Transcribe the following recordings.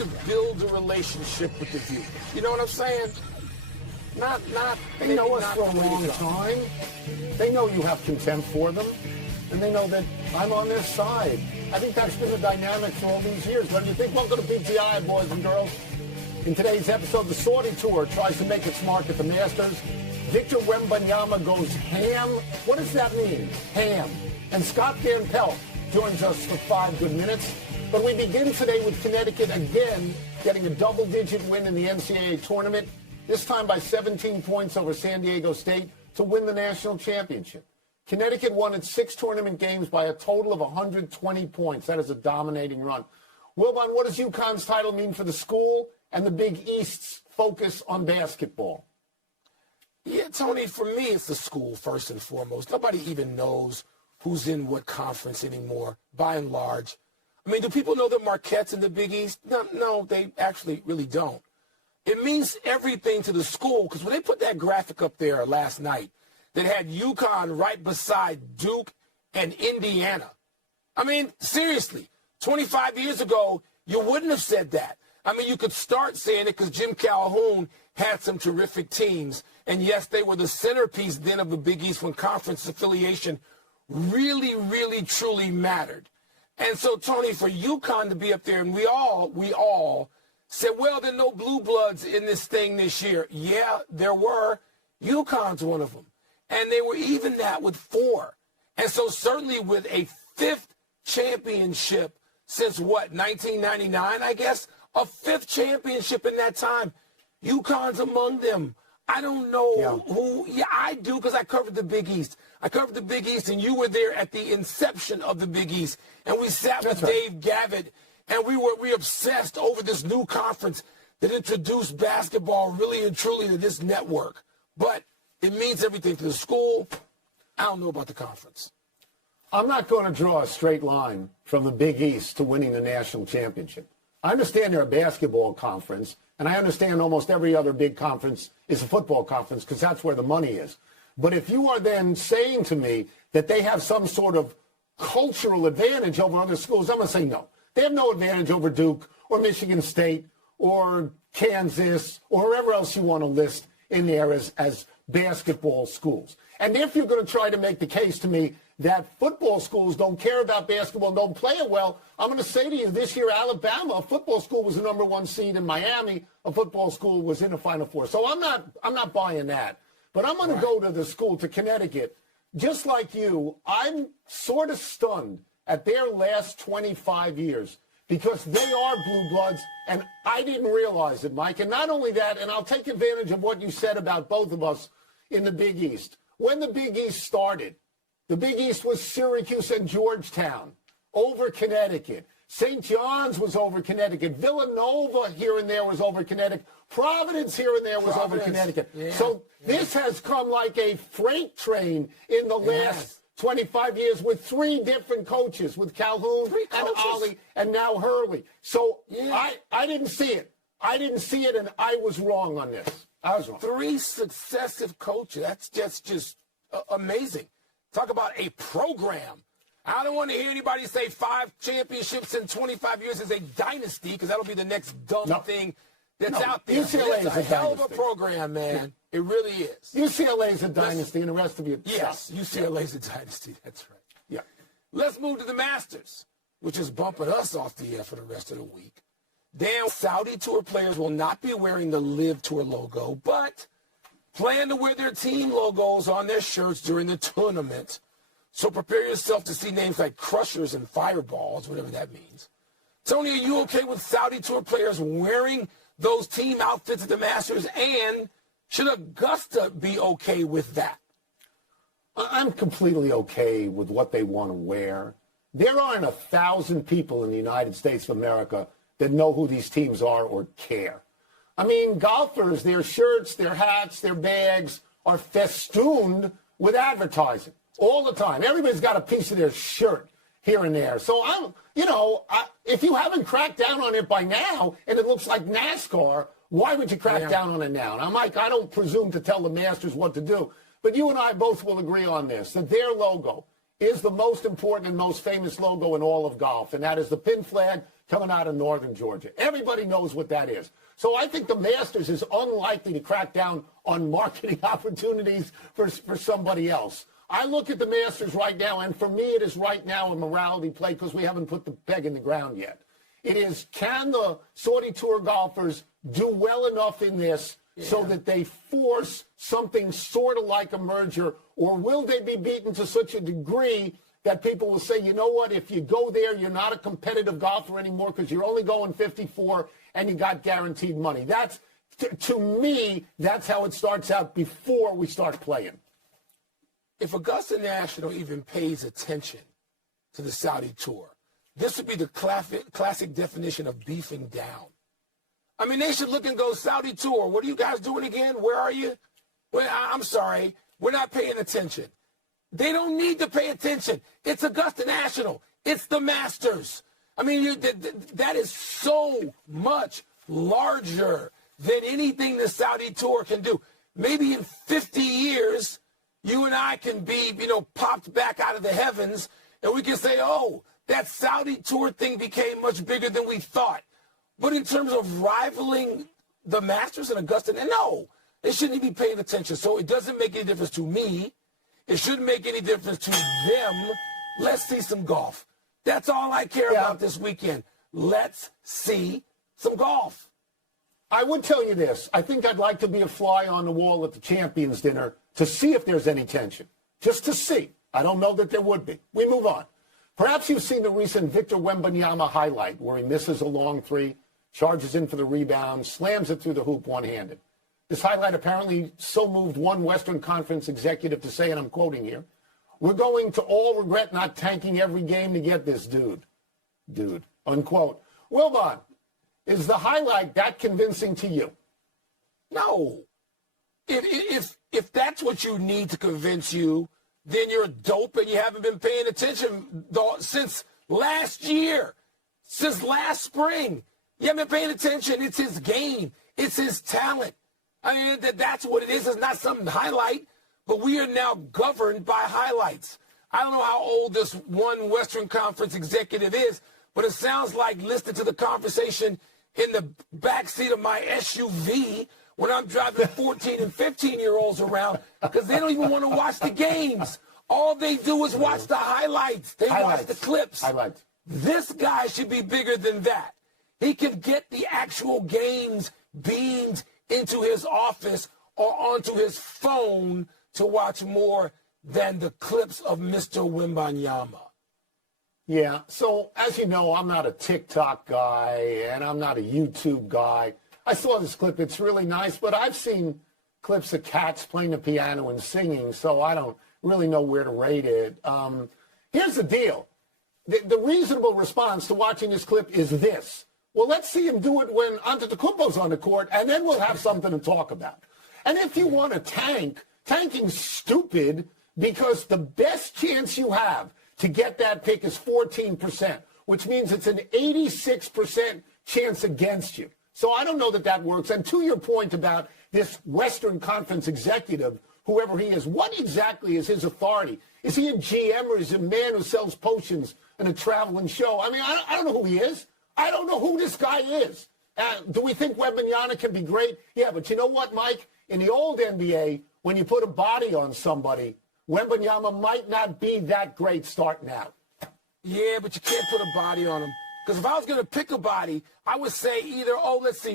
to build a relationship with the viewer. You know what I'm saying? They know us for a long time. They know you have contempt for them. And they know that I'm on their side. I think that's been the dynamic for all these years. What do you think? Welcome to PTI, boys and girls. In today's episode, the Saudi Tour tries to make its mark at the Masters. Victor Wembanyama goes ham. What does that mean? Ham. And Scott Van Pelt joins us for 5 good minutes. But we begin today with Connecticut again getting a double-digit win in the NCAA tournament, this time by 17 points over San Diego State to win the national championship. Connecticut won its 6 tournament games by a total of 120 points. That is a dominating run. Wilbon, what does Uconn's title mean for the school and the Big East's focus on basketball? Yeah, Tony, for me, it's the school first and foremost. Nobody even knows who's in what conference anymore, by and large. I mean, do people know the Marquette's in the Big East? No, they actually really don't. It means everything to the school, because when they put that graphic up there last night that had Uconn right beside Duke and Indiana, I mean, seriously, 25 years ago, you wouldn't have said that. I mean, you could start saying it because Jim Calhoun had some terrific teams. And, yes, they were the centerpiece then of the Big East when conference affiliation really, really, truly mattered. And so, Tony, for Uconn to be up there, and we all said, well, there are no blue bloods in this thing this year. Yeah, there were. Uconn's one of them. And they were even that with 4. And so certainly with a 5th championship since, 1999, I guess? A 5th championship in that time. Uconn's among them. I don't know who. Yeah, I do, because I covered the Big East. I covered the Big East, and you were there at the inception of the Big East. And we sat with Dave Gavitt, and we obsessed over this new conference that introduced basketball really and truly to this network. But it means everything to the school. I don't know about the conference. I'm not going to draw a straight line from the Big East to winning the national championship. I understand they're a basketball conference, and I understand almost every other big conference is a football conference because that's where the money is. But if you are then saying to me that they have some sort of cultural advantage over other schools, I'm going to say no. They have no advantage over Duke or Michigan State or Kansas or whoever else you want to list in there as basketball schools. And if you're going to try to make the case to me that football schools don't care about basketball and don't play it well, I'm going to say to you, this year, Alabama, a football school was the #1 seed in Miami. A football school was in the Final Four. So I'm not buying that. But I'm going to go to the school, to Connecticut. Just like you, I'm sort of stunned at their last 25 years because they are blue bloods, and I didn't realize it, Mike. And not only that, and I'll take advantage of what you said about both of us in the Big East. When the Big East started, the Big East was Syracuse and Georgetown over Connecticut. St. John's was over Connecticut. Villanova here and there was over Connecticut. Providence here and there was over Connecticut. Yeah. So this has come like a freight train in the last 25 years with 3 different coaches, with Calhoun and Ollie and now Hurley. So I didn't see it. I didn't see it, and I was wrong on this. I was wrong. 3 successive coaches. That's just amazing. Talk about a program. I don't want to hear anybody say 5 championships in 25 years is a dynasty, because that'll be the next dumb thing that's out there. UCLA is a hell of a program, man. It really is. UCLA is a dynasty, and the rest of you. Yes, UCLA is a dynasty. That's right. Yeah. Let's move to the Masters, which is bumping us off the air for the rest of the week. Damn, Saudi Tour players will not be wearing the Live Tour logo, but plan to wear their team logos on their shirts during the tournament. So prepare yourself to see names like Crushers and Fireballs, whatever that means. Tony, are you okay with Saudi Tour players wearing those team outfits at the Masters? And should Augusta be okay with that? I'm completely okay with what they want to wear. There aren't 1,000 people in the United States of America that know who these teams are or care. I mean, golfers, their shirts, their hats, their bags are festooned with advertising all the time. Everybody's got a piece of their shirt here and there. So if you haven't cracked down on it by now and it looks like NASCAR, why would you crack down on it now? Now, Mike, I don't presume to tell the Masters what to do, but you and I both will agree on this, that their logo is the most important and most famous logo in all of golf, and that is the pin flag coming out of northern Georgia. Everybody knows what that is. So I think the Masters is unlikely to crack down on marketing opportunities for somebody else. I look at the Masters right now, and for me it is right now a morality play because we haven't put the peg in the ground yet. It is, can the Saudi Tour golfers do well enough in this so that they force something sort of like a merger, or will they be beaten to such a degree that people will say, you know what, if you go there, you're not a competitive golfer anymore because you're only going 54 and you got guaranteed money. That's, to me, that's how it starts out before we start playing. If Augusta National even pays attention to the Saudi Tour, this would be the classic definition of beefing down. I mean, they should look and go, Saudi Tour, what are you guys doing again? Where are you? Well, I'm sorry, we're not paying attention. They don't need to pay attention. It's Augusta National. It's the Masters. I mean, that is so much larger than anything the Saudi Tour can do. Maybe in 50 years, you and I can be, popped back out of the heavens, and we can say, oh, that Saudi Tour thing became much bigger than we thought. But in terms of rivaling the Masters and Augusta, no, they shouldn't be paying attention. So it doesn't make any difference to me. It shouldn't make any difference to them. Let's see some golf. That's all I care about this weekend. Let's see some golf. I would tell you this. I think I'd like to be a fly on the wall at the Champions Dinner to see if there's any tension. Just to see. I don't know that there would be. We move on. Perhaps you've seen the recent Victor Wembanyama highlight where he misses a long three, charges in for the rebound, slams it through the hoop one-handed. This highlight apparently so moved one Western Conference executive to say, and I'm quoting here, "We're going to all regret not tanking every game to get this dude." Dude, unquote. Wilbon, is the highlight that convincing to you? No. If that's what you need to convince you, then you're dope and you haven't been paying attention since last year, since last spring. You haven't been paying attention. It's his game. It's his talent. I mean, that's what it is. It's not some highlight, but we are now governed by highlights. I don't know how old this one Western Conference executive is, but it sounds like listening to the conversation in the backseat of my SUV when I'm driving 14 and 15-year-olds around because they don't even want to watch the games. All they do is watch the highlights. They watch the clips. Highlights. This guy should be bigger than that. He can get the actual games beamed into his office or onto his phone to watch more than the clips of Mr. Wembanyama. Yeah, so as you know, I'm not a TikTok guy and I'm not a YouTube guy. I saw this clip. It's really nice, but I've seen clips of cats playing the piano and singing, so I don't really know where to rate it. Here's the deal. The reasonable response to watching this clip is this. Well, let's see him do it when Antetokounmpo's on the court, and then we'll have something to talk about. And if you want to tanking's stupid because the best chance you have to get that pick is 14%, which means it's an 86% chance against you. So I don't know that works. And to your point about this Western Conference executive, whoever he is, what exactly is his authority? Is he a GM or is he a man who sells potions in a traveling show? I mean, I don't know who he is. I don't know who this guy is. Do we think Wembanyama can be great? Yeah, but you know what, Mike? In the old NBA, when you put a body on somebody, Wembanyama might not be that great starting out. Yeah, but you can't put a body on him. Because if I was going to pick a body, I would say either,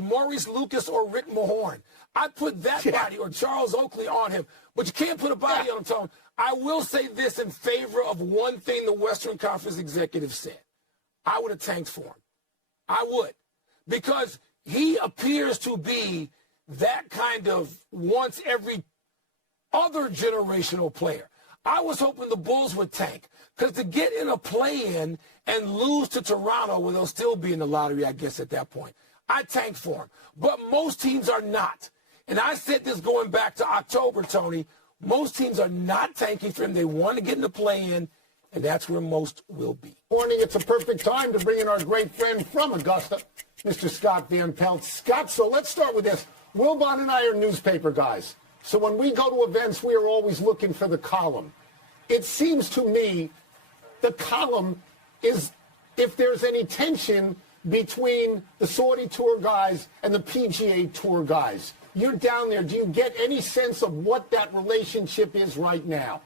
Maurice Lucas or Rick Mahorn. I'd put that body or Charles Oakley on him. But you can't put a body on him, Tone. I will say this in favor of one thing the Western Conference executive said. I would have tanked for him. I would. Because he appears to be that kind of once every other generational player. I was hoping the Bulls would tank. Because to get in a play-in and lose to Toronto, where they'll still be in the lottery, I guess, at that point, I tank for him. But most teams are not. And I said this going back to October, Tony. Most teams are not tanking for him. They want to get in the play-in, and that's where most will be. Morning, it's a perfect time to bring in our great friend from Augusta, Mr. Scott Van Pelt. Scott, so let's start with this. Wilbon and I are newspaper guys. So when we go to events, we are always looking for the column. It seems to me the column is, if there's any tension, between the Saudi Tour guys and the PGA Tour guys? You're down there. Do you get any sense of what that relationship is right now?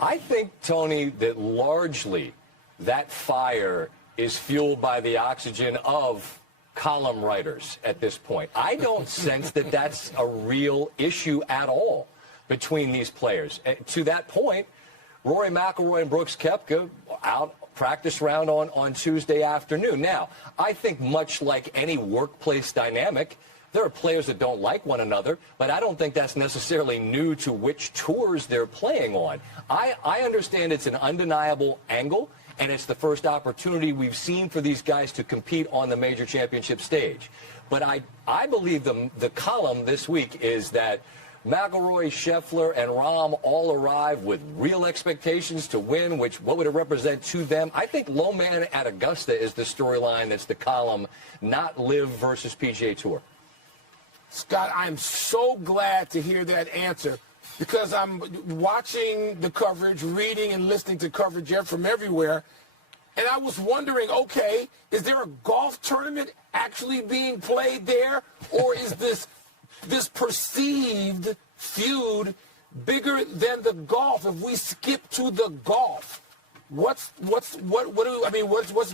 I think, Tony, that largely that fire is fueled by the oxygen of column writers at this point. I don't sense that that's a real issue at all between these players. To that point, Rory McIlroy and Brooks Koepka out practice round on Tuesday afternoon. Now, I think much like any workplace dynamic, there are players that don't like one another, but I don't think that's necessarily new to which tours they're playing on. I understand it's an undeniable angle, and it's the first opportunity we've seen for these guys to compete on the major championship stage. But I believe the column this week is that McIlroy, Scheffler, and Rahm all arrive with real expectations to win, what would it represent to them? I think low man at Augusta is the storyline that's the column, not Live versus PGA Tour. Scott, I'm so glad to hear that answer because I'm watching the coverage, reading and listening to coverage from everywhere, and I was wondering, okay, is there a golf tournament actually being played there, or is this perceived feud bigger than the golf? If we skip to the golf, what's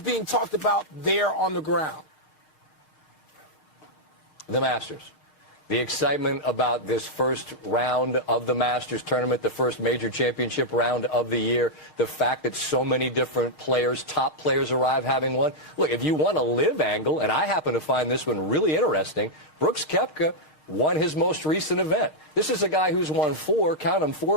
being talked about there on the ground? The Masters. The excitement about this first round of the Masters tournament, the first major championship round of the year, the fact that so many different players, top players arrive having won. Look, if you want a Live angle, and I happen to find this one really interesting, Brooks Koepka won his most recent event. This is a guy who's won four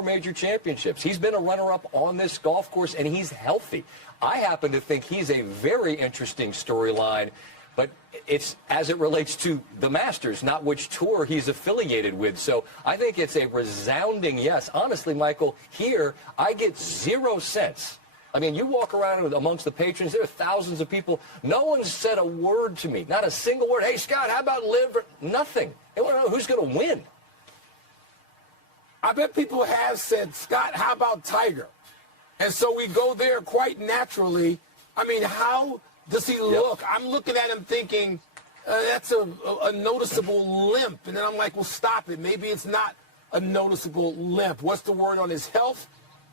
major championships. He's been a runner-up on this golf course, and he's healthy. I happen to think he's a very interesting storyline, but it's as it relates to the Masters, not which tour he's affiliated with. So I think it's a resounding yes. Honestly, Michael, here I get 0 sense. I mean, you walk around amongst the patrons, there are thousands of people. No one's said a word to me, not a single word. Hey, Scott, how about Live? Nothing. They want to know who's going to win. I bet people have said, Scott, how about Tiger? And so we go there quite naturally. I mean, how does he look? I'm looking at him thinking, that's a noticeable limp. And then I'm like, well, stop it. Maybe it's not a noticeable limp. What's the word on his health?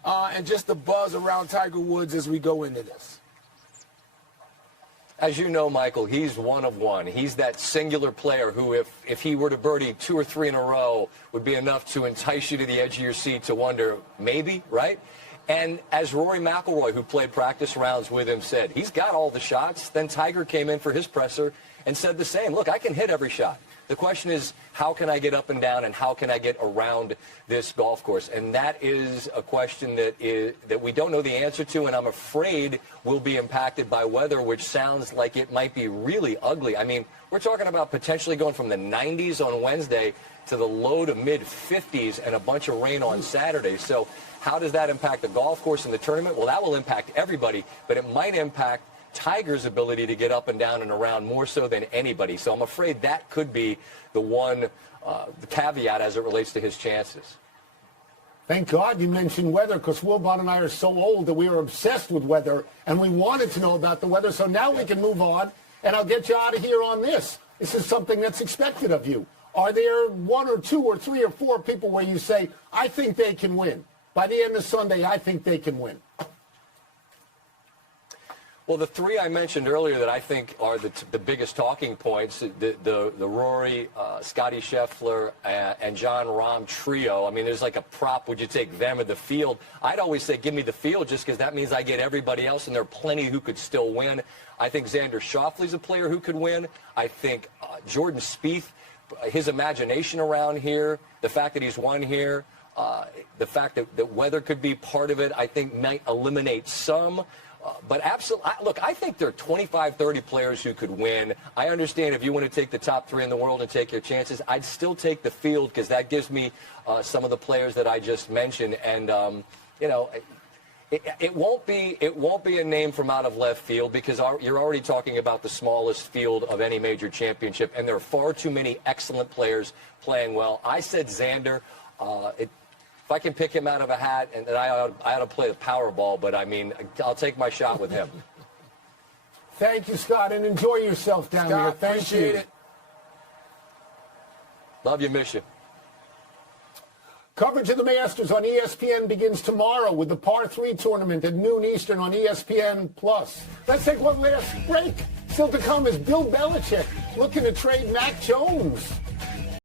And just the buzz around Tiger Woods as we go into this. As you know, Michael, he's one of one. He's that singular player who, if he were to birdie 2 or 3 in a row, would be enough to entice you to the edge of your seat to wonder, maybe, right? And as Rory McIlroy, who played practice rounds with him, said, he's got all the shots. Then Tiger came in for his presser and said the same. Look, I can hit every shot. The question is, how can I get up and down, and how can I get around this golf course? And that is a question that we don't know the answer to, and I'm afraid will be impacted by weather, which sounds like it might be really ugly. I mean, we're talking about potentially going from the 90s on Wednesday to the low to mid-50s and a bunch of rain on Saturday. So how does that impact the golf course and the tournament? Well, that will impact everybody, but it might impact Tiger's ability to get up and down and around more so than anybody. So I'm afraid that could be the one the caveat as it relates to his chances. Thank God you mentioned weather, because Wilbon and I are so old that we are obsessed with weather, and we wanted to know about the weather. So now we can move on, and I'll get you out of here on this. This is something that's expected of you. Are there 1 or 2 or 3 or 4 people where you say, I think they can win? By the end of Sunday, I think they can win. Well, the 3 I mentioned earlier that I think are the biggest talking points, the Rory, Scottie Scheffler, and Jon Rahm trio. I mean, there's like a prop. Would you take them or the field? I'd always say give me the field, just because that means I get everybody else, and there are plenty who could still win. I think Xander Schauffele's a player who could win. I think Jordan Spieth, his imagination around here, the fact that he's won here, the fact that weather could be part of it, I think might eliminate some. But absolutely, look, I think there are 25, 30 players who could win. I understand if you want to take the top 3 in the world and take your chances, I'd still take the field, because that gives me some of the players that I just mentioned. And, you know, it won't be a name from out of left field, because you're already talking about the smallest field of any major championship, and there are far too many excellent players playing well. I said Xander. If I can pick him out of a hat, and I ought to play the Powerball, but I mean, I'll take my shot with him. Thank you, Scott, and enjoy yourself down there. Scott, Thank appreciate you. it. Love you, miss you. Coverage of the Masters on ESPN begins tomorrow with the Par 3 tournament at noon Eastern on ESPN+. Let's take one last break. Still to come is Bill Belichick looking to trade Mac Jones.